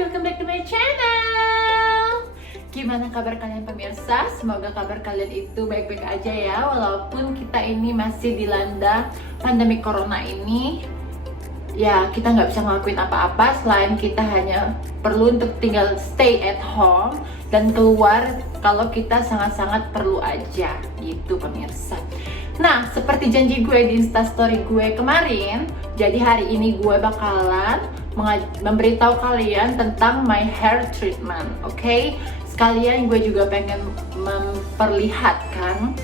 welcome back to my channel. Gimana kabar kalian pemirsa? Semoga kabar kalian itu baik-baik aja ya. Walaupun kita ini masih dilanda pandemi corona ini, ya kita nggak bisa ngelakuin apa-apa selain kita hanya perlu untuk tinggal stay at home dan keluar kalau kita sangat-sangat perlu aja gitu pemirsa. Nah, seperti janji gue di instastory gue kemarin, jadi hari ini gue bakalan memberitahu kalian tentang my hair treatment, oke? Sekalian gue juga pengen memperlihatkan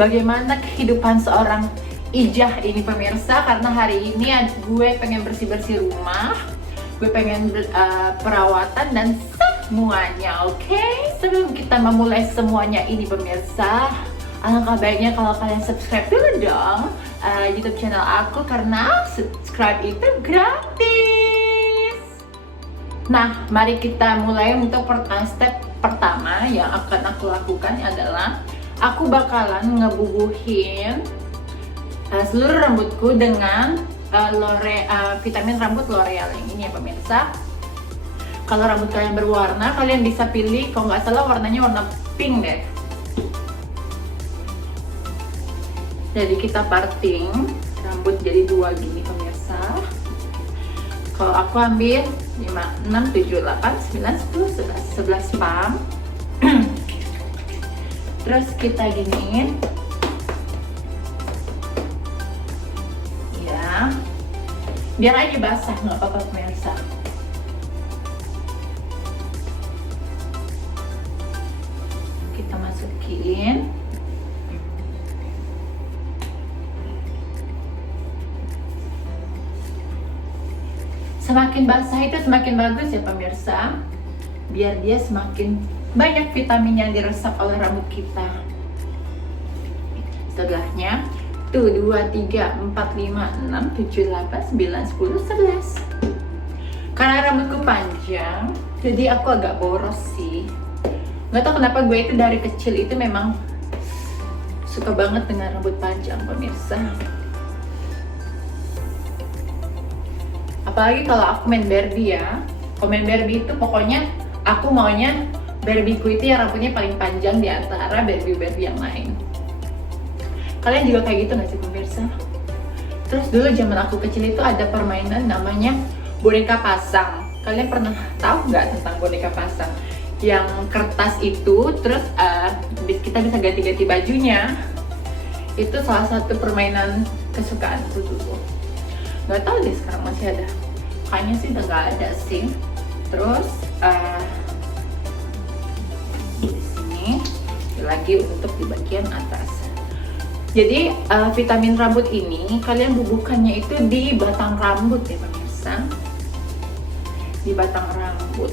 bagaimana kehidupan seorang Ijah ini pemirsa, karena hari ini gue pengen bersih-bersih rumah, gue pengen perawatan dan semuanya, oke? Sebelum kita memulai semuanya ini pemirsa, alangkah baiknya kalau kalian subscribe dulu dong YouTube channel aku, karena subscribe itu gratis. Nah, mari kita mulai. Untuk step pertama yang akan aku lakukan adalah aku bakalan ngebubuhin seluruh rambutku dengan vitamin rambut L'Oreal yang ini ya pemirsa. Kalau rambut kalian berwarna, kalian bisa pilih, kalau nggak salah warnanya warna pink deh. Jadi kita parting rambut jadi dua gini pemirsa. Kalau aku ambil 5, 6, 7, 8, 9, 10, 11 pump. Terus kita giniin. Ya. Biar aja basah, nggak apa-apa pemirsa. Kita masukin. Semakin basah itu semakin bagus ya pemirsa, biar dia semakin banyak vitamin yang diresap oleh rambut kita. Sebelahnya tuh 2, 3, 4, 5, 6, 7, 8, 9, 10, 11. Karena rambutku panjang, jadi aku agak boros sih. Gak tau kenapa gue itu dari kecil itu memang suka banget dengan rambut panjang pemirsa. Apalagi kalau aku main Barbie ya. Kalau main Barbie itu pokoknya aku maunya Barbieku itu yang rambutnya paling panjang di antara Barbie-Barbie yang lain. Kalian juga kayak gitu gak sih pemirsa? Terus dulu zaman aku kecil itu ada permainan namanya boneka pasang. Kalian pernah tahu nggak tentang boneka pasang? Yang kertas itu, terus kita bisa ganti-ganti bajunya. Itu salah satu permainan kesukaanku dulu. Gak tau deh sekarang masih ada. Kayaknya sih udah gak ada sih. Terus di sini lagi untuk di bagian atas. Jadi vitamin rambut ini kalian bubuhkannya itu di batang rambut ya pemirsa. Di batang rambut.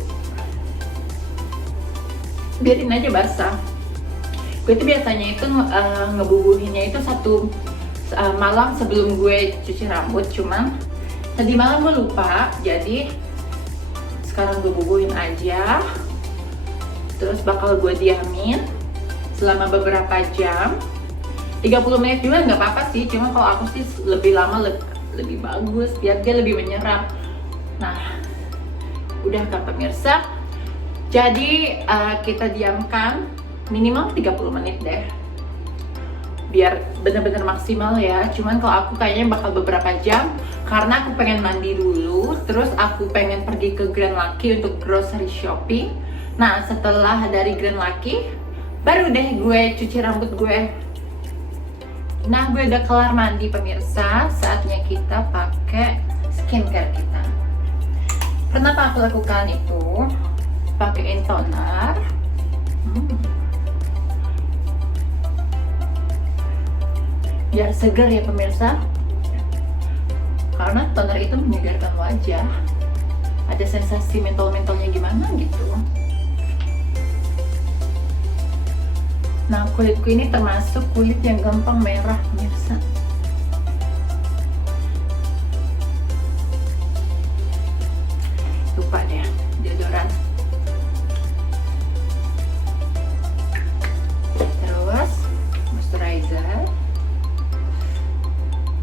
Biarin aja basah. Gue itu biasanya itu ngebubuhinnya itu satu malam sebelum gue cuci rambut, cuman tadi malam gue lupa, jadi sekarang gue bubuhin aja. Terus bakal gue diamin selama beberapa jam, 30 menit juga nggak apa-apa sih, cuma kalau aku sih lebih lama lebih bagus biar dia lebih menyerap. Nah, udah kan pemirsa, jadi kita diamkan minimal 30 menit deh biar bener-bener maksimal ya. Cuman kalau aku kayaknya bakal beberapa jam karena aku pengen mandi dulu, terus aku pengen pergi ke Grand Lucky untuk grocery shopping. Nah, setelah dari Grand Lucky baru deh gue cuci rambut gue. Nah, gue udah kelar mandi pemirsa, saatnya kita pakai skincare kita. Kenapa aku lakukan itu? Pakein toner. Biar segar ya pemirsa, karena toner itu menyegarkan wajah, ada sensasi mentol-mentolnya gimana gitu. Nah, kulitku ini termasuk kulit yang gampang merah pemirsa. Lupa deh deodoran. Terus moisturizer.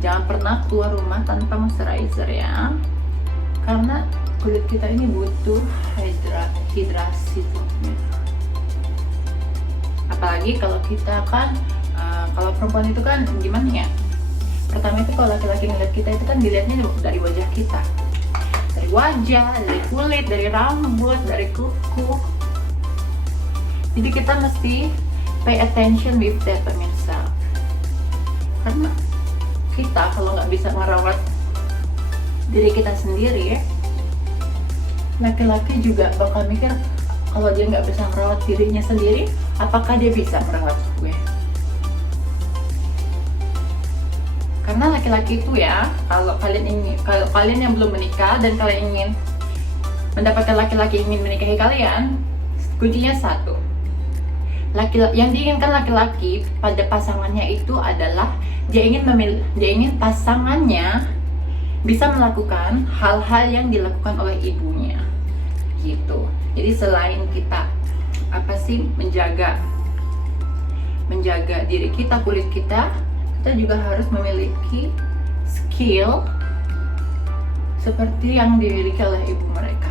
Jangan pernah keluar rumah tanpa moisturizer ya, karena kulit kita ini butuh hidrasi tuh. Apalagi kalau kita kan kalau perempuan itu kan gimana ya, pertama itu kalau laki-laki ngeliat kita itu kan dilihatnya dari wajah kita, dari wajah, dari kulit, dari rambut, dari kuku. Jadi kita mesti pay attention with that, pemirsa. Karena kita kalau nggak bisa merawat diri kita sendiri, laki-laki juga bakal mikir kalau dia nggak bisa merawat dirinya sendiri, apakah dia bisa merawat gue? Karena laki-laki itu ya, kalau kalian yang belum menikah dan kalian ingin mendapatkan laki-laki ingin menikahi kalian, kuncinya satu. Yang diinginkan laki-laki pada pasangannya itu adalah dia ingin pasangannya bisa melakukan hal-hal yang dilakukan oleh ibunya, gitu. Jadi selain kita menjaga diri kita, kulit kita juga harus memiliki skill seperti yang dimiliki oleh ibu mereka.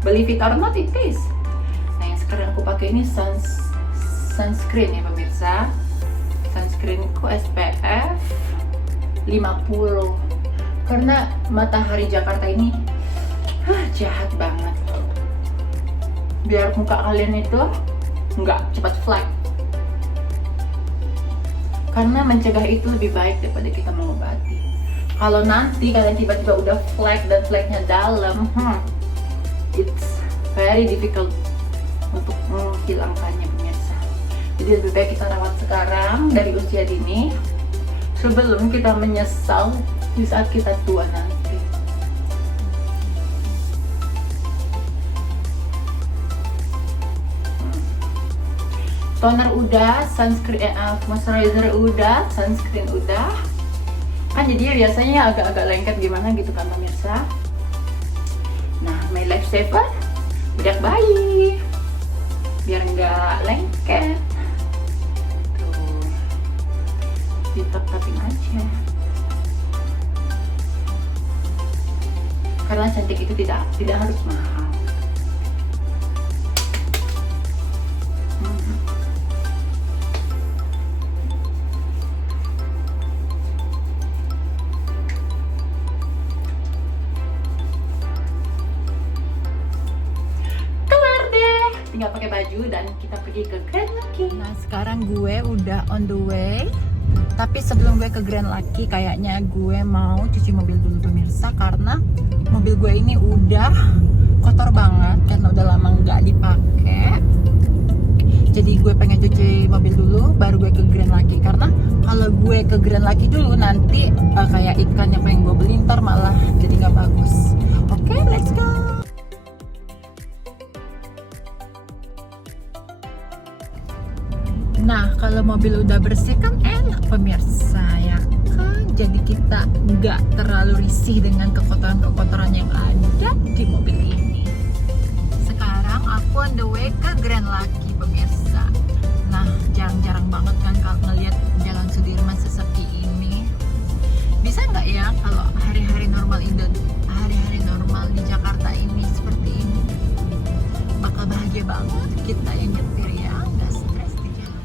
Believe it or not, it is. Nah, yang sekarang aku pakai ini sunscreen ya pemirsa. Sunscreenku SPF 50 karena matahari Jakarta ini jahat banget. Biar muka kalian itu nggak cepat flek. Karena mencegah itu lebih baik daripada kita mengobati. Kalau nanti kalian tiba-tiba udah flek dan fleknya dalam, it's very difficult untuk menghilangkannya, pemirsa. Jadi lebih baik kita rawat sekarang dari usia dini sebelum kita menyesal di saat kita tua nanti. Toner udah, moisturizer udah, sunscreen udah. Kan jadi biasanya agak-agak lengket gimana gitu kan pemirsa. Nah, my lifesaver bedak bayi biar nggak lengket. Tuh, ditap-tapin aja. Karena cantik itu tidak harus mahal. Tinggal pakai baju dan kita pergi ke Grand Lucky. Nah, sekarang gue udah on the way. Tapi sebelum gue ke Grand Lucky, kayaknya gue mau cuci mobil dulu pemirsa, karena mobil gue ini udah kotor banget karena udah lama nggak dipakai. Jadi gue pengen cuci mobil dulu, baru gue ke Grand Lucky. Karena kalau gue ke Grand Lucky dulu nanti kayak ikan yang pengen gue beli ntar malah jadi nggak bagus. Oke, let's go. Nah, kalau mobil udah bersih kan enak pemirsa ya kan. Jadi kita nggak terlalu risih dengan kekotoran-kekotoran yang ada di mobil ini. Sekarang aku on the way ke Grand Lucky pemirsa. Nah, jarang-jarang banget kan kalau ngeliat Jalan Sudirman sesepi ini. Bisa nggak ya kalau hari-hari normal di Jakarta ini seperti ini? Bakal bahagia banget kita yang nyetir ya, nggak stres di jalan.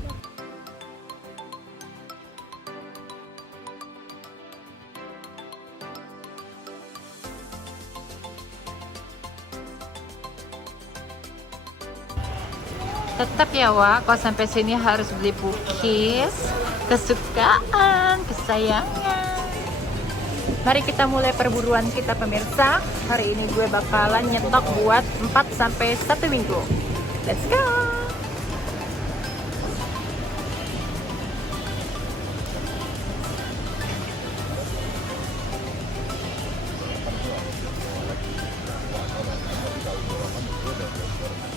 Tetap ya Wak, kalau sampai sini harus beli cookies kesukaan, kesayangan. Mari kita mulai perburuan kita pemirsa. Hari ini gue bakalan nyetok buat 4-1 minggu. Let's go.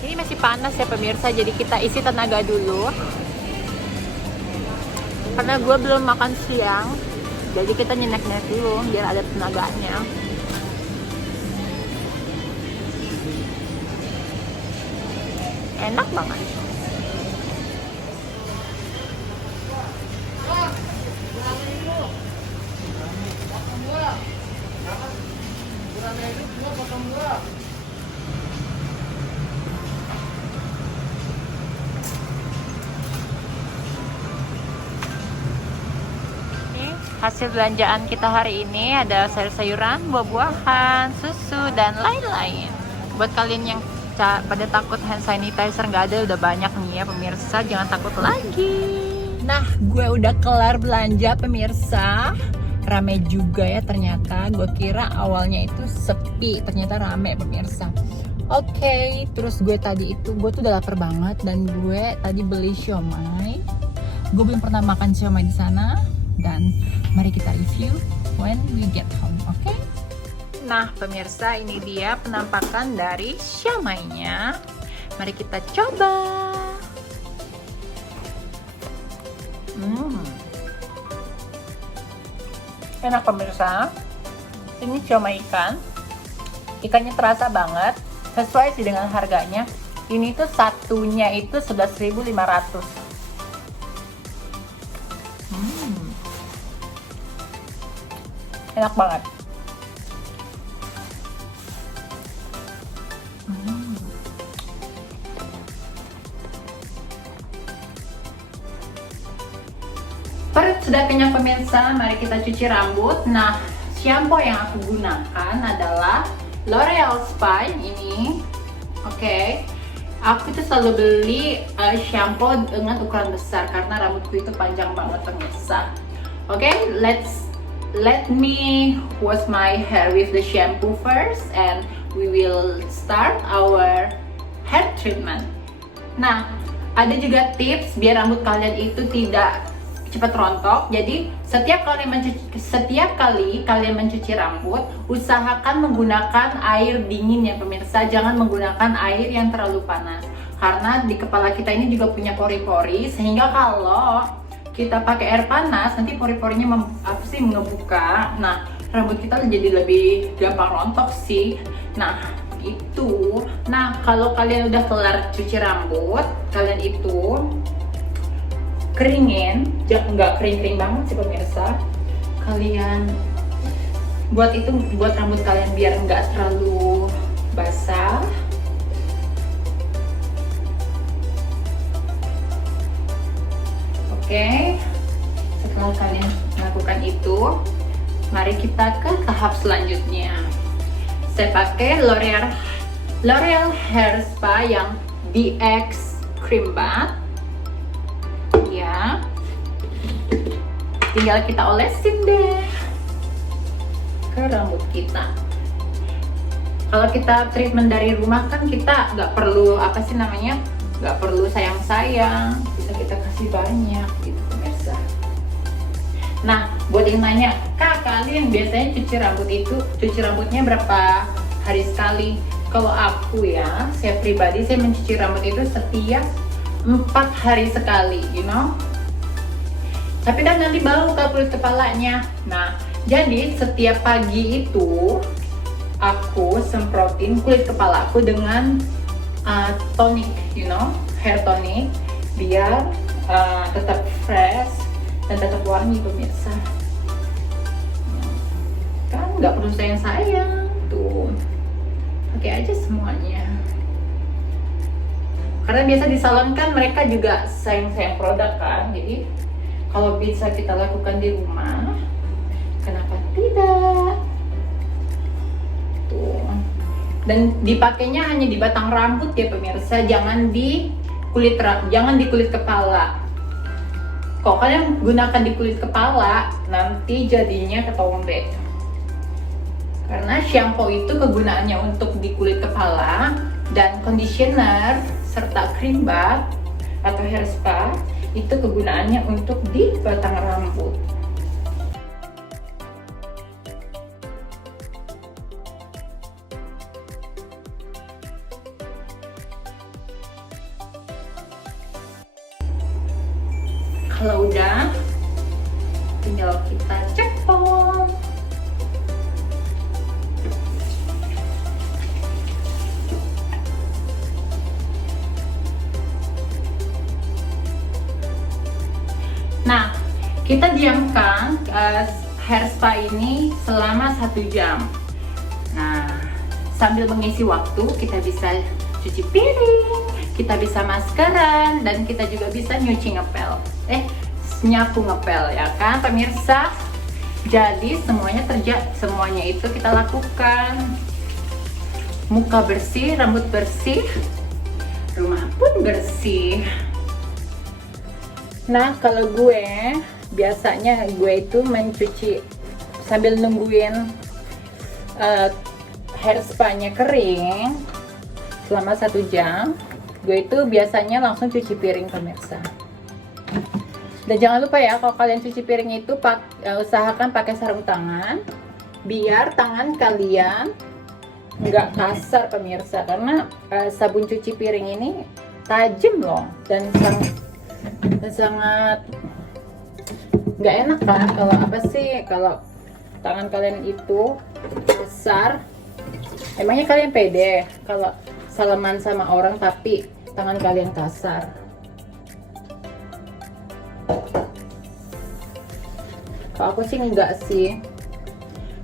Ini masih panas ya pemirsa, jadi kita isi tenaga dulu. Karena gue belum makan siang, jadi kita nyenek-nyenek dulu biar ada tenaganya. Enak banget. Hasil belanjaan kita hari ini ada sayur-sayuran, buah-buahan, susu, dan lain-lain. Buat kalian yang pada takut hand sanitizer nggak ada, udah banyak nih ya pemirsa, jangan takut lagi. Nah, gue udah kelar belanja pemirsa. Rame juga ya ternyata. Gue kira awalnya itu sepi, ternyata rame pemirsa. Oke, terus gue tuh udah lapar banget dan gue tadi beli siomay. Gue belum pernah makan siomay di sana. Dan mari kita review when we get home, oke? Nah pemirsa, ini dia penampakan dari siomaynya. Mari kita coba. Enak pemirsa. Ini siomay ikan. Ikannya terasa banget, sesuai sih dengan harganya. Ini tuh satunya itu 11.500. Enak banget. Perut sudah kenyang pemirsa, mari kita cuci rambut. Nah, shampoo yang aku gunakan adalah L'Oreal Spa ini. Oke. Aku tuh selalu beli shampoo dengan ukuran besar karena rambutku itu panjang banget pemirsa. Oke, let me wash my hair with the shampoo first and we will start our hair treatment. Nah, ada juga tips biar rambut kalian itu tidak cepat rontok. Jadi setiap kali kalian mencuci rambut, usahakan menggunakan air dingin ya pemirsa. Jangan menggunakan air yang terlalu panas karena di kepala kita ini juga punya pori-pori, sehingga kalau kita pakai air panas nanti pori-porinya ngebuka. Nah, rambut kita jadi lebih gampang rontok sih. Nah, itu. Nah, kalau kalian udah kelar cuci rambut, kalian itu keringin, nggak kering-kering banget sih pemirsa. Kalian buat rambut kalian biar nggak terlalu basah. Oke, setelah kalian melakukan itu, mari kita ke tahap selanjutnya. Saya pakai L'Oreal Hair Spa yang DX Cream Bath. Ya, tinggal kita olesin deh ke rambut kita. Kalau kita treatment dari rumah kan kita nggak perlu nggak perlu sayang-sayang, bisa kita kasih banyak gitu pemirsa. Nah, buat yang nanya, Kak, kalian biasanya cuci rambutnya berapa hari sekali? Kalau aku ya, saya pribadi saya mencuci rambut itu setiap 4 hari sekali, you know. Tapi kan nanti bau ke kulit kepalanya. Nah, jadi setiap pagi itu aku semprotin kulit kepalaku dengan tonic, you know, hair tonic, biar tetap fresh dan tetap wangi pemirsa. Kan nggak perlu sayang-sayang, tuh pakai aja semuanya. Karena biasa di salon kan mereka juga sayang-sayang produk kan, jadi kalau bisa kita lakukan di rumah, kenapa tidak? Tuh. Dan dipakainya hanya di batang rambut ya pemirsa, jangan di kulit kepala. Kalau kalian gunakan di kulit kepala, nanti jadinya ketombe. Karena shampoo itu kegunaannya untuk di kulit kepala, dan conditioner serta cream bath atau hair spa itu kegunaannya untuk di batang rambut. Kalau udah, tinggal kita cepol. Nah, kita diamkan hair spa ini selama 1 jam. Nah, sambil mengisi waktu kita bisa cuci piring, kita bisa maskeran, dan kita juga bisa nyuci ngepel, nyapu ngepel, ya kan pemirsa. Jadi semuanya itu kita lakukan. Muka bersih, rambut bersih, rumah pun bersih. Nah, kalau biasanya gue itu mencuci sambil nungguin hair spa-nya kering selama 1 jam. Gue itu biasanya langsung cuci piring, pemirsa. Dan jangan lupa ya, kalau kalian cuci piring itu usahakan pakai sarung tangan biar tangan kalian nggak kasar, pemirsa, karena sabun cuci piring ini tajam loh, dan sangat nggak enak kan kalau tangan kalian itu besar. Emangnya kalian pede kalau salaman sama orang tapi tangan kalian kasar? Kalau aku sih enggak sih,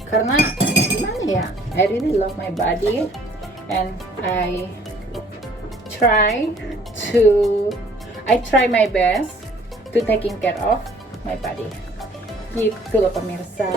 karena gimana ya, I really love my body and I try my best to taking care of my body. Gitu loh pemirsa.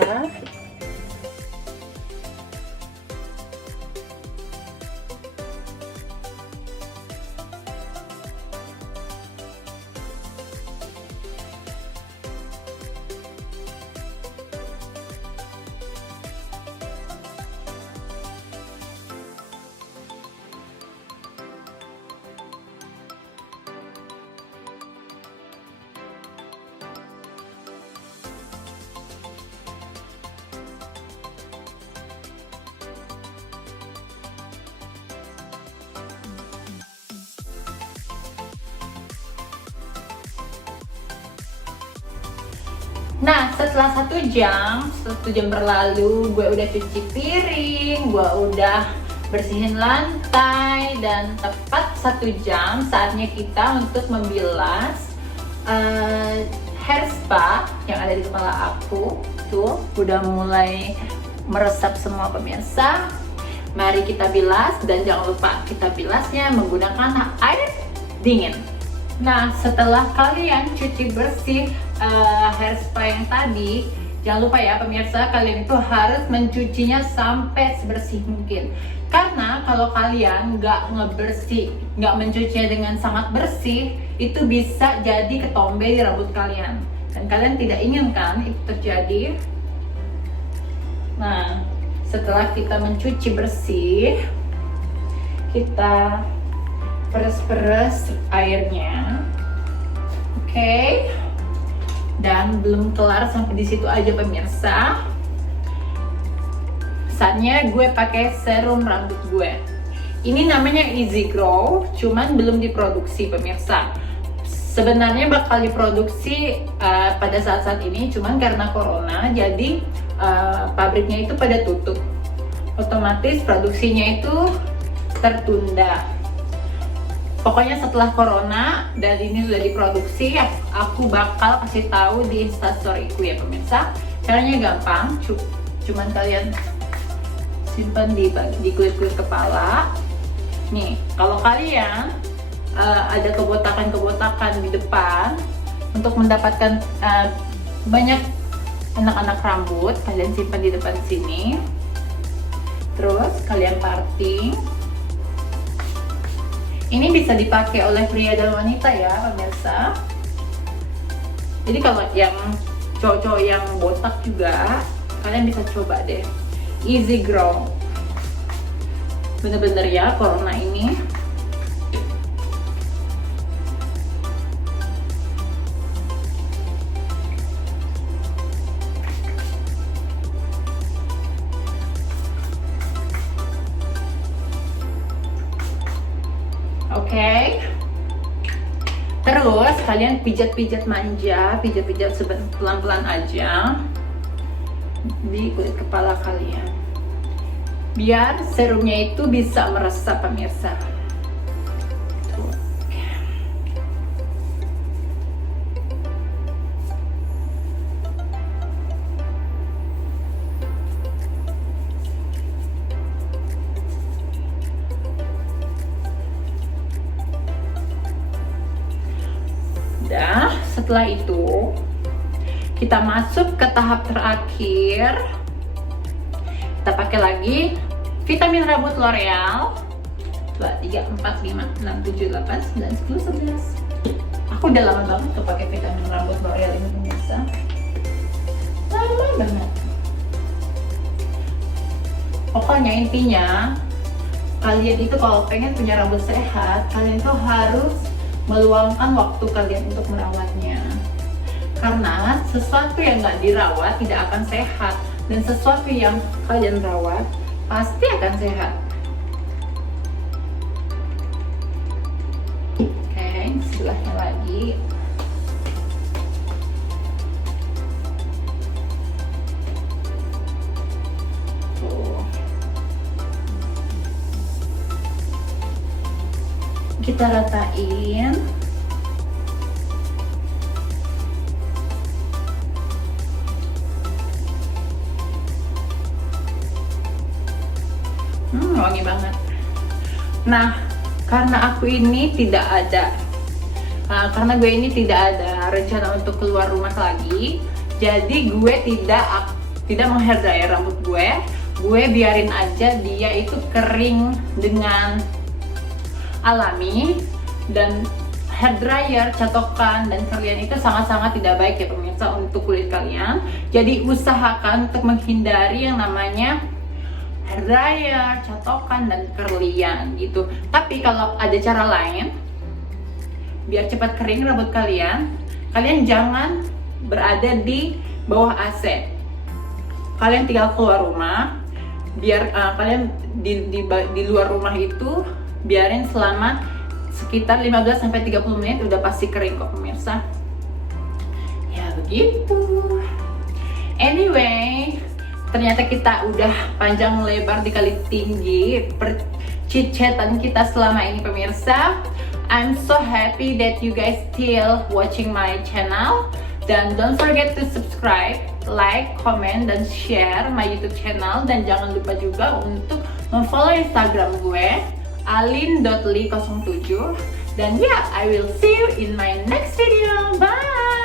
Nah, setelah 1 jam berlalu, gue udah cuci piring, gue udah bersihin lantai, dan tepat 1 jam saatnya kita untuk membilas hair spa yang ada di kepala aku. Tuh, udah mulai meresap semua, pemirsa. Mari kita bilas, dan jangan lupa kita bilasnya menggunakan air dingin. Nah, setelah kalian cuci bersih hair spa yang tadi, jangan lupa ya pemirsa, kalian itu harus mencucinya sampai sebersih mungkin. Karena kalau kalian nggak mencucinya dengan sangat bersih, itu bisa jadi ketombe di rambut kalian. Dan kalian tidak inginkan itu terjadi. Nah, setelah kita mencuci bersih, kita peres-peres airnya, oke. Dan belum kelar sampai di situ aja pemirsa. Saatnya gue pakai serum rambut gue. Ini namanya Easy Grow, cuman belum diproduksi pemirsa. Sebenarnya bakal diproduksi pada saat-saat ini, cuman karena corona, jadi pabriknya itu pada tutup. Otomatis produksinya itu tertunda. Pokoknya setelah corona dan ini sudah diproduksi, aku bakal kasih tahu di instastoryku ya pemirsa. Caranya gampang, cuman kalian simpan di kulit-kulit kepala. Nih, kalau kalian ada kebotakan-kebotakan di depan, untuk mendapatkan banyak anak-anak rambut, kalian simpan di depan sini. Terus kalian parting. Ini bisa dipakai oleh pria dan wanita ya pemirsa. Jadi kalau yang cowok-cowok yang botak juga, kalian bisa coba deh. Easy Grow. Bener-bener ya corona ini. Oke. Terus kalian pijat-pijat manja, pijat-pijat pelan-pelan aja di kulit kepala kalian, biar serumnya itu bisa meresap pemirsa. setelah itu kita masuk ke tahap terakhir. Kita pakai lagi vitamin rambut L'Oreal 2, 3, 4, 5, 6, 7, 8, 9, 10, 11. Aku udah lama banget tuh pakai vitamin rambut L'Oreal ini pemirsa. Lama banget. Pokoknya intinya kalian itu kalau pengen punya rambut sehat, kalian tuh harus meluangkan waktu kalian untuk merawatnya. Karena sesuatu yang nggak dirawat tidak akan sehat, dan sesuatu yang kalian rawat pasti akan sehat. Oke, sebelahnya lagi. Tuh. Kita ratain. Wangi banget. Nah, karena aku ini tidak ada karena gue ini tidak ada rencana untuk keluar rumah lagi, jadi gue tidak menghair dryer rambut gue. Gue biarin aja dia itu kering dengan alami, dan hair dryer, catokan, dan curlyan itu sangat-sangat tidak baik ya pemirsa untuk kulit kalian. Jadi usahakan untuk menghindari yang namanya hair dryer, catokan, dan curlyan gitu. Tapi kalau ada cara lain biar cepat kering rambut kalian, kalian jangan berada di bawah AC. Kalian tinggal keluar rumah, biar kalian di luar rumah itu biarin selama sekitar 15-30 menit, udah pasti kering kok pemirsa. Ya begitu. Anyway, ternyata kita udah panjang lebar dikali tinggi percicatan kita selama ini pemirsa. I'm so happy that you guys still watching my channel. Dan don't forget to subscribe, like, comment, dan share my YouTube channel. Dan jangan lupa juga untuk memfollow Instagram gue alin.li07. Dan yeah, I will see you in my next video. Bye!